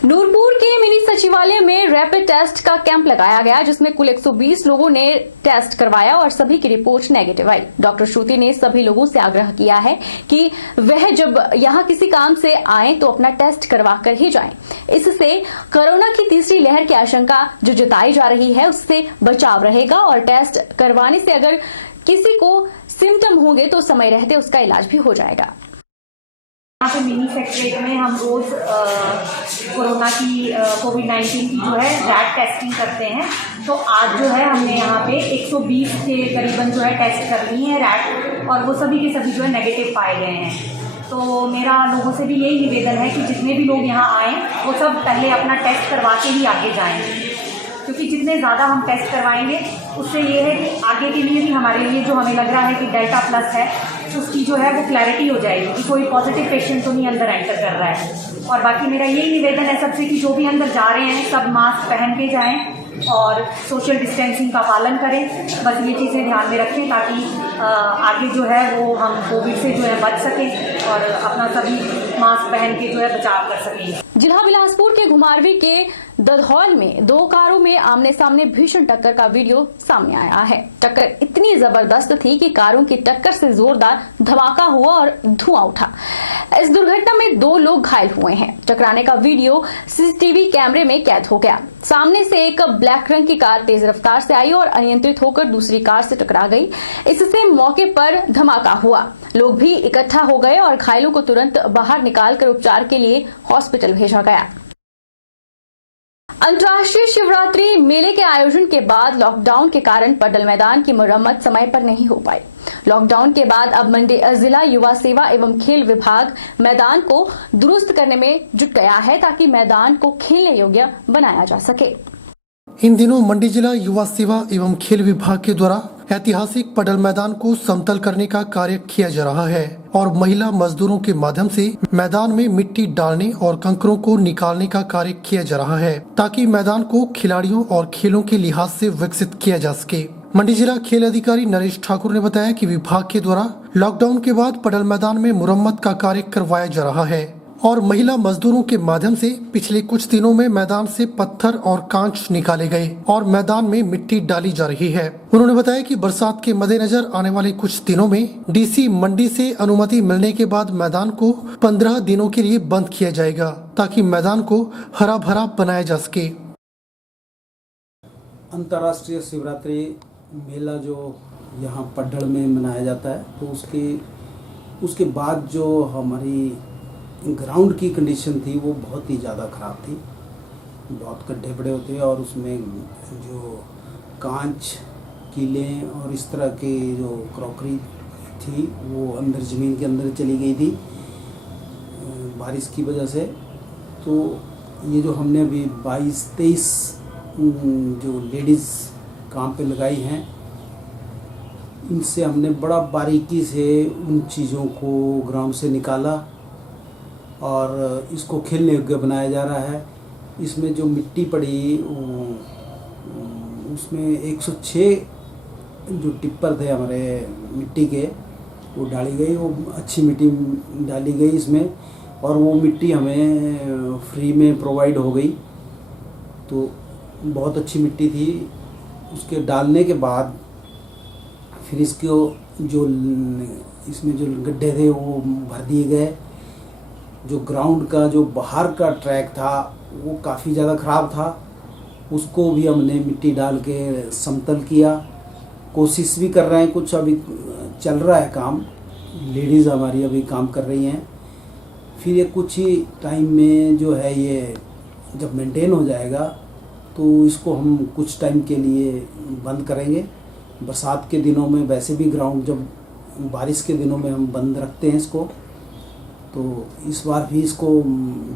नूरपुर के मिनी सचिवालय में रैपिड टेस्ट का कैंप लगाया गया, जिसमें कुल 120 लोगों ने टेस्ट करवाया और सभी की रिपोर्ट नेगेटिव आई। डॉक्टर श्रुति ने सभी लोगों से आग्रह किया है कि वह जब यहां किसी काम से आए तो अपना टेस्ट करवा कर ही जाएं। इससे कोरोना की तीसरी लहर की आशंका जो जताई जा रही है उससे बचाव रहेगा और टेस्ट करवाने से अगर किसी को सिम्टम होंगे तो समय रहते उसका इलाज भी हो जाएगा। यहाँ पे मिनी सेक्रेटरीट में हम रोज कोरोना की कोविड-19 की जो है रैट टेस्टिंग करते हैं। तो आज जो है हमने यहाँ पे 120 के करीबन जो है टेस्ट कर ली है रैट, और वो सभी के सभी जो है नेगेटिव पाए गए हैं। तो मेरा लोगों से भी यही निवेदन है कि जितने भी लोग यहाँ आएँ वो सब पहले अपना टेस्ट करवा के ही आगे जाएँ, क्योंकि जितने ज़्यादा हम टेस्ट करवाएंगे उससे ये है कि आगे के लिए भी हमारे लिए जो हमें लग रहा है कि डेल्टा प्लस है उसकी जो है वो क्लैरिटी हो जाएगी कि कोई पॉजिटिव पेशेंट तो नहीं अंदर एंटर कर रहा है। और बाकी मेरा यही निवेदन है सबसे कि जो भी अंदर जा रहे हैं सब मास्क पहन के जाएं और सोशल डिस्टेंसिंग का पालन करें। बस ये चीज़ें ध्यान में रखें ताकि आगे जो है वो हम कोविड से जो है बच सकें और अपना सभी मास्क पहन के जो है बचाव कर सकें। जिला बिलासपुर के घुमारवी के दधौल में दो कारों में आमने सामने भीषण टक्कर का वीडियो सामने आया है। टक्कर इतनी जबरदस्त थी कि कारों की टक्कर से जोरदार धमाका हुआ और धुआं उठा। इस दुर्घटना में 2 लोग घायल हुए हैं। टकराने का वीडियो सीसीटीवी कैमरे में कैद हो गया। सामने से एक ब्लैक रंग की कार तेज रफ्तार से आई और अनियंत्रित होकर दूसरी कार से टकरा गई। इससे मौके पर धमाका हुआ। लोग भी इकट्ठा हो गए और घायलों को तुरंत बाहर निकालकर उपचार के लिए हॉस्पिटल भेजा गया। अंतर्राष्ट्रीय शिवरात्रि मेले के आयोजन के बाद लॉकडाउन के कारण पडल मैदान की मरम्मत समय पर नहीं हो पाई। लॉकडाउन के बाद अब मंडी जिला युवा सेवा एवं खेल विभाग मैदान को दुरुस्त करने में जुट गया है ताकि मैदान को खेलने योग्य बनाया जा सके। इन दिनों मंडी जिला युवा सेवा एवं खेल विभाग के द्वारा ऐतिहासिक पडल मैदान को समतल करने का कार्य किया जा रहा है और महिला मजदूरों के माध्यम से मैदान में मिट्टी डालने और कंकरों को निकालने का कार्य किया जा रहा है ताकि मैदान को खिलाड़ियों और खेलों के लिहाज से विकसित किया जा सके। मंडी जिला खेल अधिकारी नरेश ठाकुर ने बताया कि विभाग के द्वारा लॉकडाउन के बाद पडल मैदान में मुरम्मत का कार्य करवाया जा रहा है और महिला मजदूरों के माध्यम से पिछले कुछ दिनों में मैदान से पत्थर और कांच निकाले गए और मैदान में मिट्टी डाली जा रही है। उन्होंने बताया कि बरसात के मद्देनजर आने वाले कुछ दिनों में डीसी मंडी से अनुमति मिलने के बाद मैदान को 15 दिनों के लिए बंद किया जाएगा ताकि मैदान को हरा भरा बनाया जा सके। अंतर्राष्ट्रीय शिवरात्रि मेला जो यहाँ पड्डल में मनाया जाता है, तो उसके बाद जो हमारी ग्राउंड की कंडीशन थी वो बहुत ही ज़्यादा ख़राब थी। बहुत गड्ढे बड़े होते हैं और उसमें जो कांच कीले और इस तरह के जो क्रॉकरी थी वो अंदर ज़मीन के अंदर चली गई थी बारिश की वजह से। तो ये जो हमने अभी 22-23 जो लेडीज़ काम पे लगाई हैं, इनसे हमने बड़ा बारीकी से उन चीज़ों को ग्राउंड से निकाला और इसको खेलने योग्य बनाया जा रहा है। इसमें जो मिट्टी पड़ी उसमें 106 जो टिप्पर थे हमारे मिट्टी के वो डाली गई, वो अच्छी मिट्टी डाली गई इसमें और वो मिट्टी हमें फ्री में प्रोवाइड हो गई। तो बहुत अच्छी मिट्टी थी। उसके डालने के बाद फिर इसको जो इसमें जो गड्ढे थे वो भर दिए गए। जो ग्राउंड का जो बाहर का ट्रैक था वो काफ़ी ज़्यादा ख़राब था, उसको भी हमने मिट्टी डाल के समतल किया। कोशिश भी कर रहे हैं, कुछ अभी चल रहा है काम, लेडीज़ हमारी अभी काम कर रही हैं। फिर ये कुछ ही टाइम में जो है ये जब मेंटेन हो जाएगा तो इसको हम कुछ टाइम के लिए बंद करेंगे। बरसात के दिनों में वैसे भी ग्राउंड, जब बारिश के दिनों में हम बंद रखते हैं इसको, तो इस बार भी इसको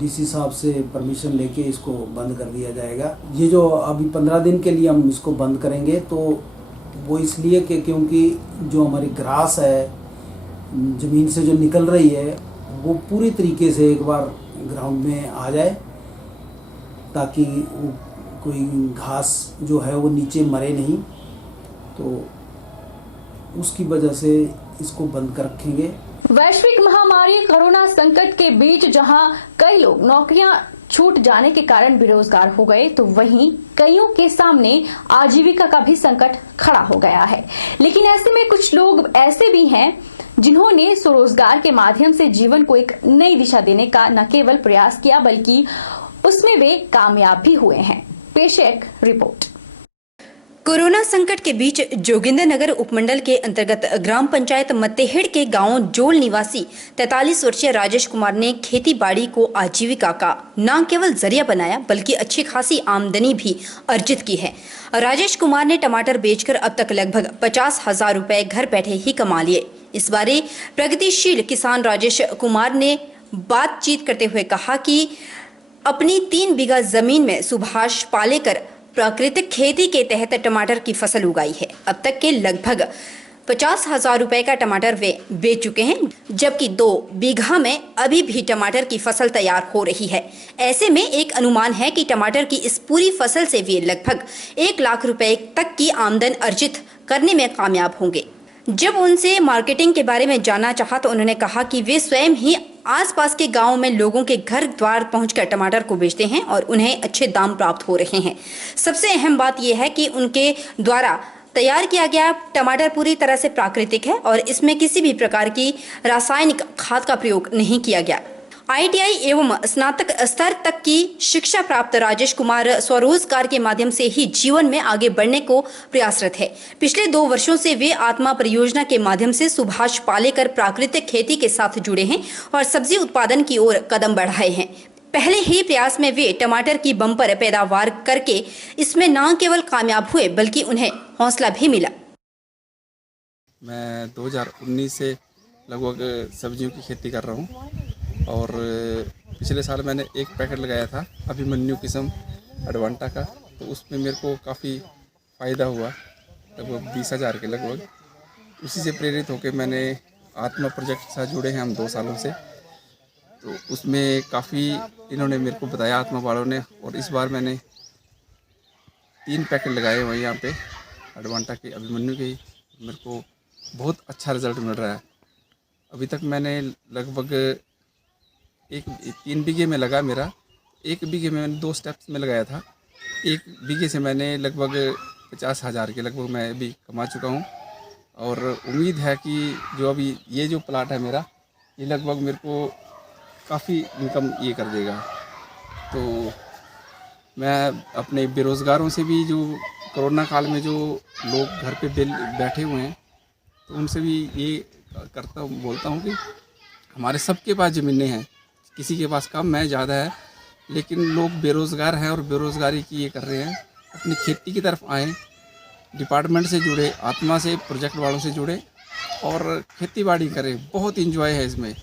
डीसी साहब से परमिशन लेके इसको बंद कर दिया जाएगा। ये जो अभी 15 दिन के लिए हम इसको बंद करेंगे तो वो इसलिए कि क्योंकि जो हमारी ग्रास है ज़मीन से जो निकल रही है वो पूरी तरीके से एक बार ग्राउंड में आ जाए ताकि वो कोई घास जो है वो नीचे मरे नहीं। तो उसकी वजह से इसको बंद कर रखेंगे। वैश्विक महामारी कोरोना संकट के बीच जहां कई लोग नौकरियां छूट जाने के कारण बेरोजगार हो गए, तो वहीं कईयों के सामने आजीविका का भी संकट खड़ा हो गया है। लेकिन ऐसे में कुछ लोग ऐसे भी हैं जिन्होंने स्वरोजगार के माध्यम से जीवन को एक नई दिशा देने का न केवल प्रयास किया बल्कि उसमें वे कामयाब भी हुए हैं। पेश है एक रिपोर्ट। कोरोना संकट के बीच जोगिंदर नगर उपमंडल के अंतर्गत ग्राम पंचायत मत्तेहेड़ के गांव जोल निवासी 43 वर्षीय राजेश कुमार ने खेती बाड़ी को आजीविका का न केवल जरिया बनाया बल्कि अच्छी खासी आमदनी भी अर्जित की है। राजेश कुमार ने टमाटर बेचकर अब तक लगभग 50,000 रुपए घर बैठे ही कमा लिए। इस बारे प्रगतिशील किसान राजेश कुमार ने बातचीत करते हुए कहा कि अपनी 3 बीघा जमीन में सुभाष पालेकर प्राकृतिक खेती के तहत टमाटर की फसल उगाई है। अब तक के लगभग 50,000 रुपए का टमाटर वे बेच चुके हैं, जबकि 2 बीघा में अभी भी टमाटर की फसल तैयार हो रही है। ऐसे में एक अनुमान है कि टमाटर की इस पूरी फसल से वे लगभग 1 लाख रुपए तक की आमदन अर्जित करने में कामयाब होंगे। जब उनसे मार्केटिंग के बारे में जानना चाहा तो उन्होंने कहा कि वे स्वयं ही आसपास के गांव में लोगों के घर द्वार पहुंचकर टमाटर को बेचते हैं और उन्हें अच्छे दाम प्राप्त हो रहे हैं। सबसे अहम बात यह है कि उनके द्वारा तैयार किया गया टमाटर पूरी तरह से प्राकृतिक है और इसमें किसी भी प्रकार की रासायनिक खाद का प्रयोग नहीं किया गया। ITI एवं स्नातक स्तर तक की शिक्षा प्राप्त राजेश कुमार स्वरोजगार के माध्यम से ही जीवन में आगे बढ़ने को प्रयासरत है। पिछले 2 वर्षों से वे आत्मा परियोजना के माध्यम से सुभाष पालेकर प्राकृतिक खेती के साथ जुड़े हैं और सब्जी उत्पादन की ओर कदम बढ़ाए हैं। पहले ही प्रयास में वे टमाटर की बम्पर पैदावार करके इसमें न केवल कामयाब हुए बल्कि उन्हें हौसला भी मिला। मैं 2019 से लगभग सब्जियों की खेती कर रहा हूँ और पिछले साल मैंने एक पैकेट लगाया था अभिमन्यु किस्म एडवांटा का, तो उसमें मेरे को काफ़ी फ़ायदा हुआ, लगभग 20,000 के लगभग। उसी से प्रेरित होकर मैंने आत्मा प्रोजेक्ट के साथ जुड़े हैं हम 2 सालों से, तो उसमें काफ़ी इन्होंने मेरे को बताया आत्मा वालों ने, और इस बार मैंने 3 पैकेट लगाए हुए यहाँ पे एडवांटा के अभिमन्यु के। मेरे को बहुत अच्छा रिजल्ट मिल रहा है। अभी तक मैंने लगभग 3 बीघे में लगा मेरा, 1 बीघे में मैंने 2 स्टेप्स में लगाया था। 1 बीघे से मैंने लगभग 50,000 के लगभग मैं अभी कमा चुका हूँ और उम्मीद है कि जो अभी ये जो प्लाट है मेरा, ये लगभग मेरे को काफ़ी इनकम ये कर देगा। तो मैं अपने बेरोज़गारों से भी, जो कोरोना काल में जो लोग घर पे बैठे हुए हैं, तो उनसे भी ये बोलता हूँ कि हमारे सबके पास ज़मीनें हैं, किसी के पास कम है ज़्यादा है, लेकिन लोग बेरोज़गार हैं और बेरोज़गारी की ये कर रहे हैं। अपनी खेती की तरफ आएँ, डिपार्टमेंट से जुड़े, आत्मा से प्रोजेक्ट वालों से जुड़े और खेती बाड़ी करें। बहुत इंजॉय है इसमें।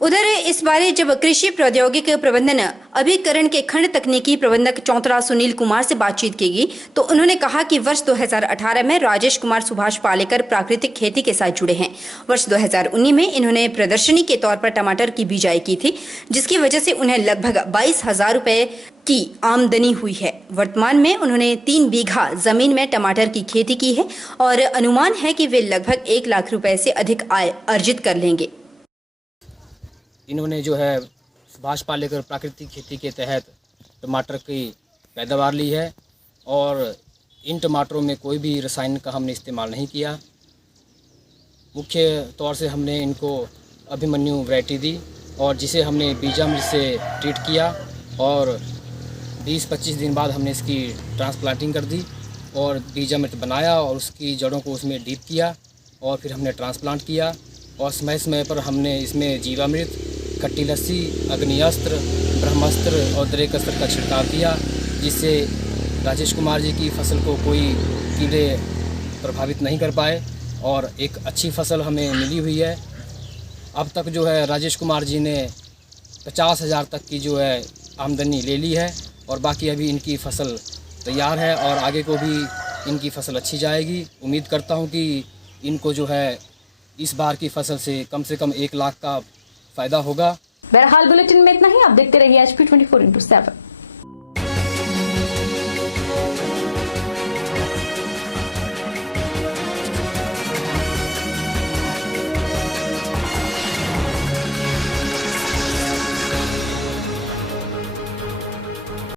उधर इस बारे जब कृषि प्रौद्योगिकी प्रबंधन अभिकरण के खंड तकनीकी प्रबंधक चौंतरा सुनील कुमार से बातचीत की गई तो उन्होंने कहा कि वर्ष 2018 में राजेश कुमार सुभाष पालेकर प्राकृतिक खेती के साथ जुड़े हैं। वर्ष 2019 में इन्होंने प्रदर्शनी के तौर पर टमाटर की बिजाई की थी, जिसकी वजह से उन्हें लगभग 22,000 रुपए की आमदनी हुई है। वर्तमान में उन्होंने 3 बीघा जमीन में टमाटर की खेती की है और अनुमान है कि वे लगभग 1 लाख रुपए से अधिक आय अर्जित कर लेंगे। इन्होंने जो है सुभाष पालेकर प्राकृतिक खेती के तहत टमाटर की पैदावार ली है और इन टमाटरों में कोई भी रसायन का हमने इस्तेमाल नहीं किया। मुख्य तौर से हमने इनको अभिमन्यु वैरायटी दी और जिसे हमने बीजामृत से ट्रीट किया और 20-25 दिन बाद हमने इसकी ट्रांसप्लांटिंग कर दी और बीजामृत बनाया और उसकी जड़ों को उसमें डीप किया और फिर हमने ट्रांसप्लांट किया और समय समय पर हमने इसमें जीवामृत, खट्टी लस्सी, अग्निअस्त्र, ब्रह्मास्त्र और दरेकस्त्र का छिड़काव किया, जिससे राजेश कुमार जी की फसल को कोई कीड़े प्रभावित नहीं कर पाए और एक अच्छी फसल हमें मिली हुई है। अब तक जो है राजेश कुमार जी ने 50,000 तक की जो है आमदनी ले ली है और बाकी अभी इनकी फसल तैयार है और आगे को भी इनकी फसल अच्छी जाएगी। उम्मीद करता हूँ कि इनको जो है इस बार की फसल से कम 1 लाख का फायदा होगा। बहरहाल बुलेटिन में इतना ही। आप देखते रहिए HP 24x7।